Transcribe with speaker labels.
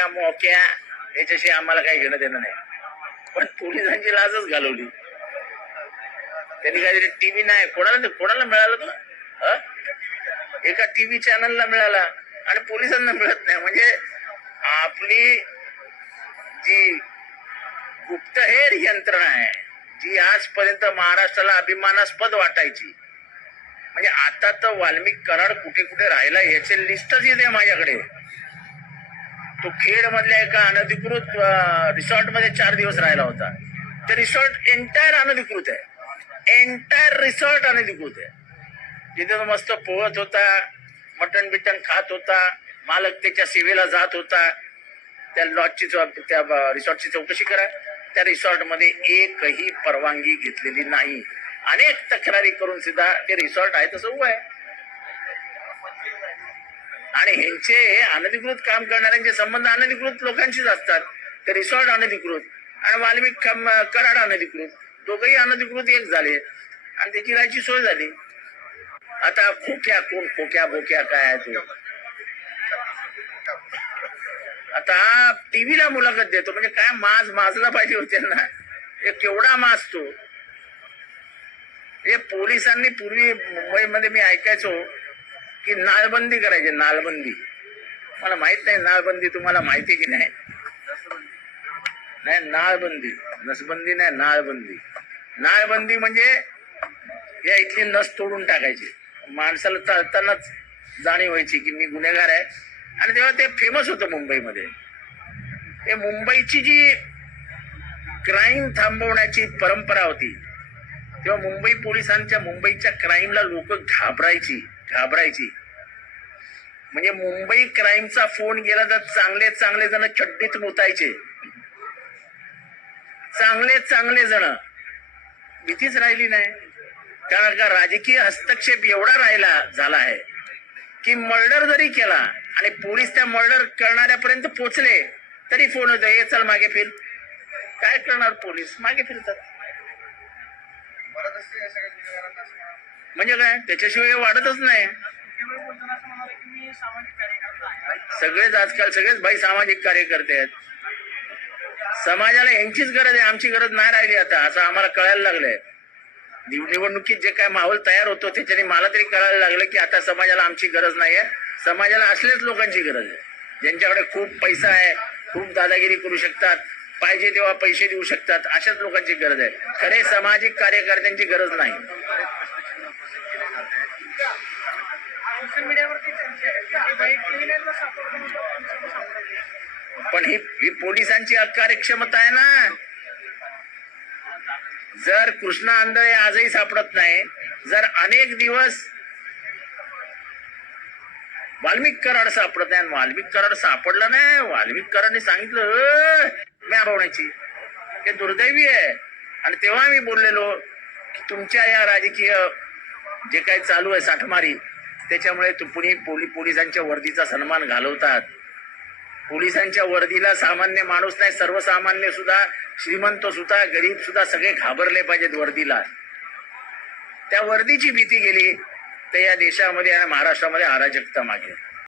Speaker 1: मोक्या मोक्या. याच्याशी आम्हाला काही घेणं देणं नाही. पण पोलिसांची लाजच घालवली. त्यांनी काहीतरी टीव्ही नाही. कोणाला कोणाला मिळालं तो? एका टीव्ही चॅनलला मिळाला. आणि पोलिसांना मिळत नाही. म्हणजे आपली जी गुप्तहेर यंत्रणा आहे जी आजपर्यंत महाराष्ट्राला अभिमानास्पद वाटायची. म्हणजे आता तर वाल्मिक कराड कुठे कुठे राहिला याचे लिस्टच येते माझ्याकडे. तो खेड मधल्या एका अनधिकृत रिसॉर्टमध्ये चार दिवस राहिला होता. ते रिसॉर्ट एंटायर अनधिकृत आहे. एंटायर रिसॉर्ट अनधिकृत आहे. तिथे तो मस्त पोहत होता मटण बिटन खात होता मालक त्याच्या सेवेला जात होता. त्या लॉजची त्या रिसॉर्टची चौकशी करा. त्या रिसॉर्टमध्ये एकही परवानगी घेतलेली नाही. अनेक तक्रारी करून सुद्धा ते रिसॉर्ट आहे तसं उभं आहे. आणि ह्यांचे अनधिकृत काम करणाऱ्यांचे संबंध अनधिकृत लोकांशीच असतात. तर रिसॉर्ट अनधिकृत आणि वाल्मिक कराड अनधिकृत. दोघंही अनधिकृत एक झाले. आणि त्याची राहायची सोय झाली. आता खोक्या कोण खोक्या बोक्या काय आहे तो? आता टीव्हीला मुलाखत देतो. म्हणजे काय माज माजला पाहिजे होते ना एक केवढा माजतो हे पोलिसांनी पूर्वी मुंबईमध्ये मी ऐकायचो. की नाळबंदी करायची नाळबंदी मला माहीत नाही नाळबंदी तुम्हाला माहिती की नाही? नाही नाळबंदी नसबंदी नाही नाळबंदी नाळबंदी म्हणजे या इथली नस तोडून टाकायची. माणसाला चालतानाच जाणीव व्हायची की मी गुन्हेगार आहे. आणि तेव्हा ते फेमस होतं मुंबईमध्ये. हे मुंबईची जी क्राईम थांबवण्याची परंपरा होती तेव्हा मुंबई पोलिसांच्या मुंबईच्या क्राईमला लोक घाबरायची. घाबरायची. म्हणजे मुंबई क्राईमचा फोन गेला तर चांगले चांगले जण चड्डीत मुतायचे चांगले चांगले जण. भीतीच राहिली नाही. कारण का राजकीय हस्तक्षेप एवढा राहिला झाला आहे की मर्डर जरी केला आणि पोलीस त्या मर्डर करणाऱ्यापर्यंत पोचले तरी फोन होतो हे चल मागे फिर. काय करणार पोलीस? मागे फिरतात. म्हणजे काय? त्याच्याशिवाय वाढतच नाही. सगळेच आजकाल सगळेच भाई सामाजिक कार्यकर्ते आहेत. समाजाला यांचीच गरज आहे आमची गरज नाही राहिली आता असं आम्हाला कळायला लागलंय. निवडणुकीत जे काय माहोल तयार होतो त्याच्याने मला तरी कळायला लागलं की आता समाजाला आमची गरज नाहीये समाजाला असलेच लोकांची गरज आहे. ज्यांच्याकडे खूप पैसा आहे खूप दादागिरी करू शकतात पाहिजे तेव्हा पैसे देऊ शकतात अशाच लोकांची गरज आहे. खरे सामाजिक कार्यकर्त्यांची गरज नाही
Speaker 2: सोशल मीडियावरती चर्चा आहे की बाईक क्रिमिनलला सापडतो म्हणतो पोलिसांना
Speaker 1: पण ही ही पोलिसांची अकार्यक्षमता आहे ना. जर कृष्णा आंधळे आजही सापडत नाही जर अनेक दिवस वाल्मिक कराड सापडत नाही वाल्मिक कराड सापडला नाही वाल्मिक कराडने सांगितलं "अ, म्या भावण्याची हे दुर्दैवी आहे. आणि तेव्हा मी बोललेलो की तुमच्या या राजकीय जे काही चालू आहे साठमारी त्याच्यामुळे तुम्ही पोली पोलिसांच्या वर्दीचा सन्मान घालवतात. पोलिसांच्या वर्दीला सामान्य माणूस नाही सर्वसामान्य सुद्धा श्रीमंत सुद्धा गरीब सुद्धा सगळे घाबरले पाहिजेत वर्दीला. त्या वर्दीची भीती गेली तर या देशामध्ये आणि महाराष्ट्रामध्ये अराजकता मागे.